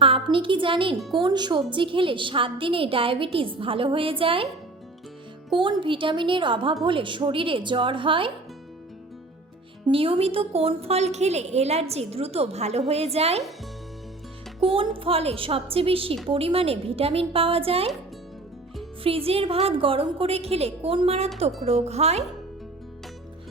আপনি কি জানেন কোন সবজি খেলে সাত দিনে ডায়াবেটিস ভালো হয়ে যায়? কোন ভিটামিনের অভাব হলে শরীরে জ্বর হয়? নিয়মিত কোন ফল খেলে এলার্জি দ্রুত ভালো হয়ে যায়? কোন ফলে সবচেয়ে বেশি পরিমাণে ভিটামিন পাওয়া যায়? ফ্রিজের ভাত গরম করে খেলে কোন মারাত্মক রোগ হয়?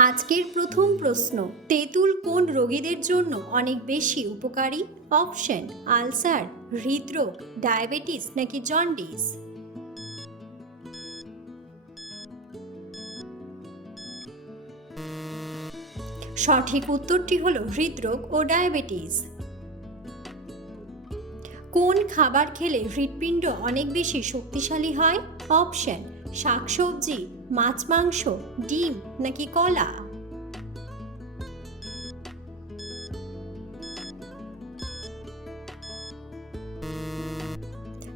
আজকের প্রথম প্রশ্ন, তেঁতুল কোন রোগীদের জন্য অনেক বেশি উপকারী? অপশন, আলসার, হৃদরোগ, ডায়াবেটিস নাকি জন্ডিস? সঠিক উত্তরটি হল হৃদরোগ ও ডায়াবেটিস। কোন খাবার খেলে হৃৎপিণ্ড অনেক বেশি শক্তিশালী হয়? অপশন শাকসবজি, মাছ, মাংস, ডিম নাকি কলা?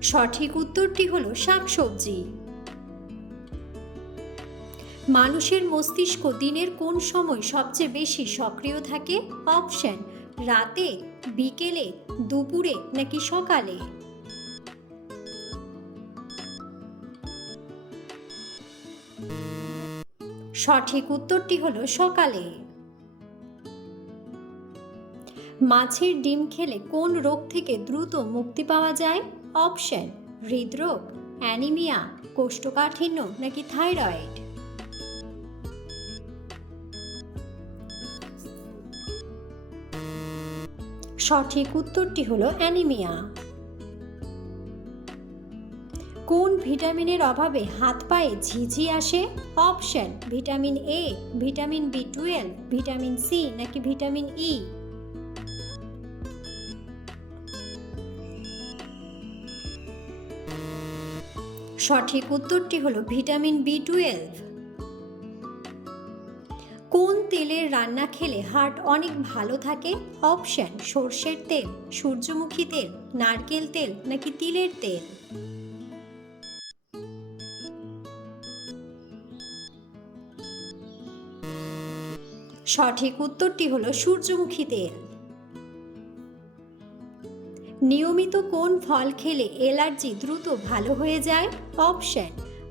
সঠিক উত্তরটি হলো শাকসবজি। মানুষের মস্তিষ্ক দিনের কোন সময় সবচেয়ে বেশি সক্রিয় থাকে? অপশন, রাতে, বিকেলে, দুপুরে নাকি সকালে? সঠিক উত্তরটি হলো সকালে। মাছের ডিম খেলে কোন রোগ থেকে দ্রুত মুক্তি পাওয়া যায়? অপশন, হৃদরোগ, অ্যানিমিয়া, কোষ্ঠকাঠিন্য নাকি থাইরয়েড? সঠিক উত্তরটি হলো অ্যানিমিয়া। কোন ভিটামিনের অভাবে হাত পায়ে ঝিঝি আসে? Option, vitamin A vitamin B twelve vitamin C নাকি ভিটামিন ই সঠিক উত্তরটি হলো ভিটামিন বি টুয়েলভ কোন তেলের রান্না খেলে হার্ট অনেক ভালো থাকে? অপশন, সর্ষের তেল, সূর্যমুখী তেল, নারকেল তেল নাকি তিলের তেল? সঠিক উত্তরটি হলো সূর্যমুখী তেল। নিয়মিত কোন ফল খেলে এলার্জি দ্রুত ভালো হয়ে যায়? অপশন,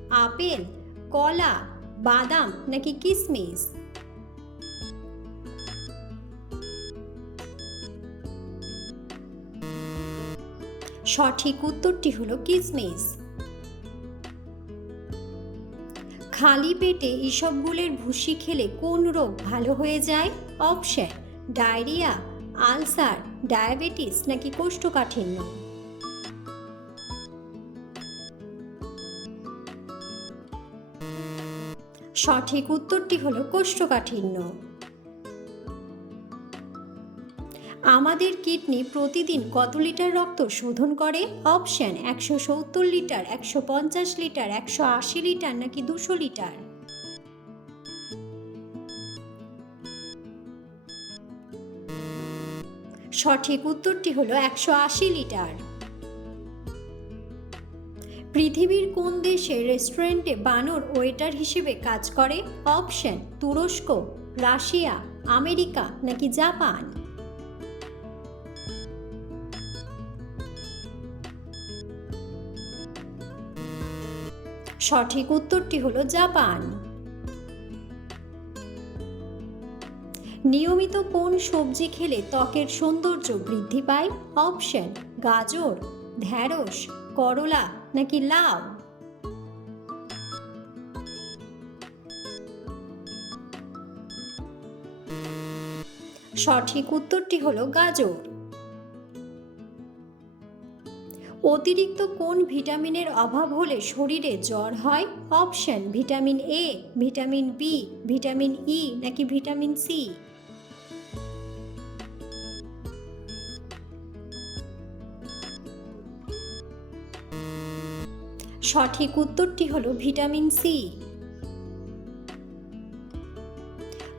আপেল, কলা, বাদাম নাকি কিসমিস? সঠিক উত্তরটি হলো কিশমিশ খালি পেটে এসবগুলের ভুসি খেলে কোন রোগ ভালো হয়ে যায়? অপশন ডায়রিয়া আলসার ডায়াবেটিস নাকি কোষ্ঠকাঠিন্য? সঠিক উত্তরটি হলো কোষ্ঠকাঠিন্য। আমাদের কিডনি প্রতিদিন কত লিটার রক্ত শোধন করে? অপশন, একশো সত্তর লিটার, একশো পঞ্চাশ লিটার, একশো আশি লিটার নাকি দুশো লিটার? সঠিক উত্তরটি হলো একশো আশি লিটার। পৃথিবীর কোন দেশে রেস্টুরেন্টে বানর ওয়েটার হিসেবে কাজ করে? অপশন, তুরস্ক, রাশিয়া, আমেরিকা নাকি জাপান? সঠিক উত্তরটি হলো জাপান। নিয়মিত কোন সবজি খেলে ত্বকের সৌন্দর্য বৃদ্ধি পায়? অপশন, গাজর ঢ্যাঁড়স করলা নাকি লাউ? সঠিক উত্তরটি হলো গাজর। অতিরিক্ত কোন ভিটামিনের অভাব হলে শরীরে জ্বর হয়? Option, vitamin A vitamin B vitamin E নাকি ভিটামিন সি সঠিক উত্তরটি হল ভিটামিন সি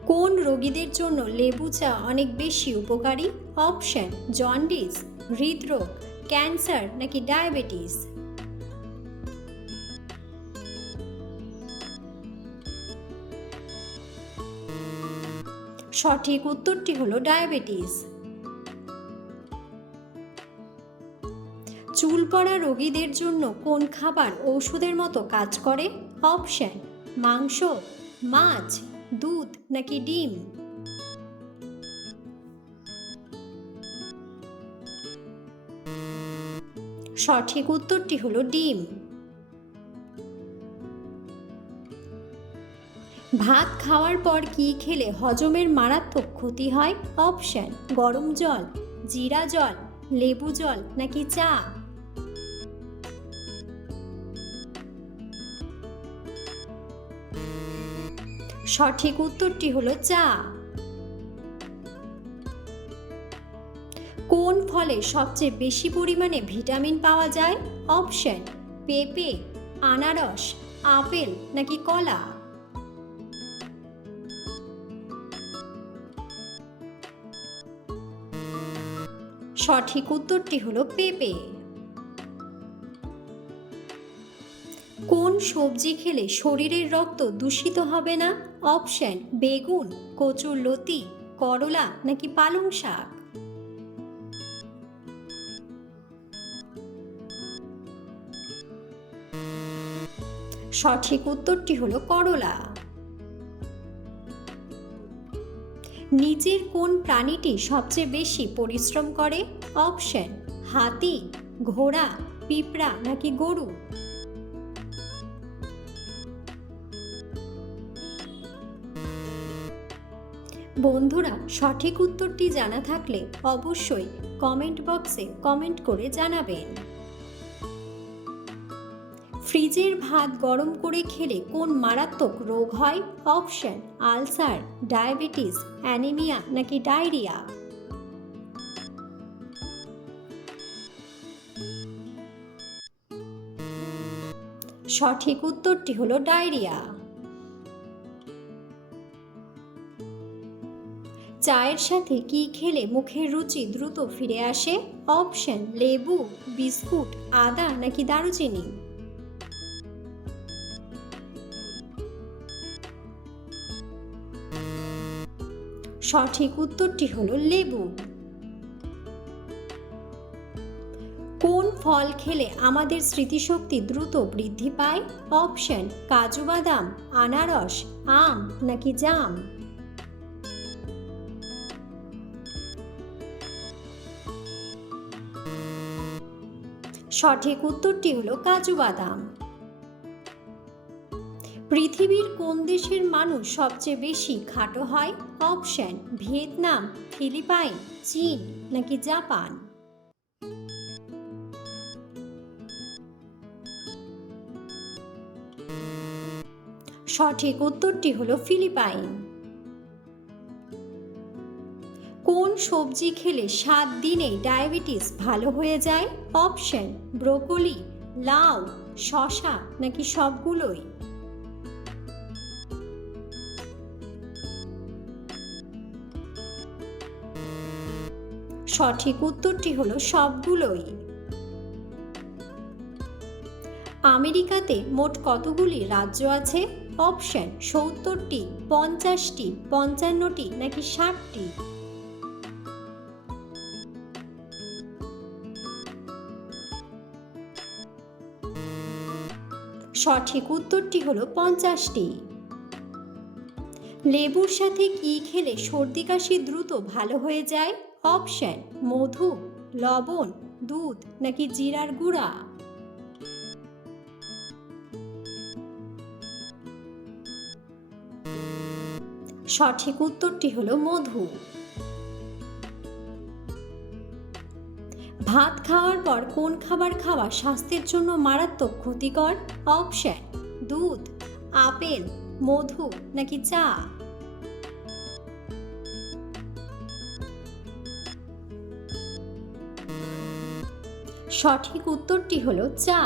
কোন রোগীদের জন্য লেবু চা অনেক বেশি উপকারী? অপশন, জন্ডিস, হৃদরোগ। ক্যান্সার নাকি ডায়াবেটিস? সঠিক উত্তরটি হলো ডায়াবেটিস। চুল পড়া রোগীদের জন্য কোন খাবার ঔষধের মতো কাজ করে? অপশন, মাংস, মাছ, দুধ নাকি ডিম? সঠিক উত্তরটি হলো ডিম। ভাত খাওয়ার পর কি খেলে হজমের মারাত্মক ক্ষতি হয়? অপশন, গরম জল, জিরা জল, লেবু জল নাকি চা? সঠিক উত্তরটি হলো চা। কোন ফলে সবচেয়ে বেশি পরিমাণে ভিটামিন পাওয়া যায়? অপশন, পেঁপে, আনারস, আপেল নাকি কলা? সঠিক উত্তরটি হলো পেঁপে। কোন সবজি খেলে শরীরের রক্ত দূষিত হবে না? অপশন, বেগুন কচুর লতি করলা নাকি পালং শাক? সঠিক উত্তরটি হলো করলা। নিচের কোন প্রাণীটি সবচেয়ে বেশি পরিশ্রম করে? অপশন, হাতি, ঘোড়া, পিঁপড়া নাকি গরু? বন্ধুরা, সঠিক উত্তরটি জানা থাকলে অবশ্যই কমেন্ট বক্সে কমেন্ট করে জানাবেন। ফ্রিজের ভাত গরম করে খেলে কোন মারাত্মক রোগ হয়? অপশন, আলসার, ডায়াবেটিস, অ্যানিমিয়া নাকি ডায়রিয়া? সঠিক উত্তরটি হলো ডায়রিয়া। চায়ের সাথে কি খেলে মুখের রুচি দ্রুত ফিরে আসে? অপশন, লেবু, বিস্কুট, আদা নাকি দারুচিনি? সঠিক উত্তরটি হলো লেবু। কোন ফল খেলে আমাদের স্মৃতিশক্তি দ্রুত বৃদ্ধি পায়? অপশন, কাজু বাদাম, আনারস, আম নাকি জাম? সঠিক উত্তরটি হলো কাজু বাদাম। পৃথিবীর কোন দেশের মানুষ সবচেয়ে বেশি খাটো হয়? অপশন, ভিয়েতনাম, ফিলিপাইন, চীন নাকি জাপান? সঠিক উত্তরটি হলো ফিলিপাইন। কোন সবজি খেলে সাত দিনে ডায়াবেটিস ভালো হয়ে যায়? অপশন, ব্রোকলি, লাউ শশা নাকি সবগুলোই? সঠিক উত্তরটি হলো সবগুলোই। আমেরিকাতে মোট কতগুলি রাজ্য আছে? অপশন, সত্তরটি, পঞ্চাশটি, পঞ্চান্নটি, নাকি ষাটটি? সঠিক উত্তরটি হলো পঞ্চাশটি। লেবুর সাথে কি খেলে সর্দি কাশি দ্রুত ভালো হয়ে যায়? অপশন, মধু, লবণ, দুধ, নাকি জিরার গুঁড়া? সঠিক উত্তরটি হলো মধু। ভাত খাওয়ার পর কোন খাবার খাওয়া স্বাস্থ্যের জন্য মারাত্মক ক্ষতিকর? অপশন, দুধ, আপেল, মধু, নাকি চা? সঠিক উত্তরটি হলো চা।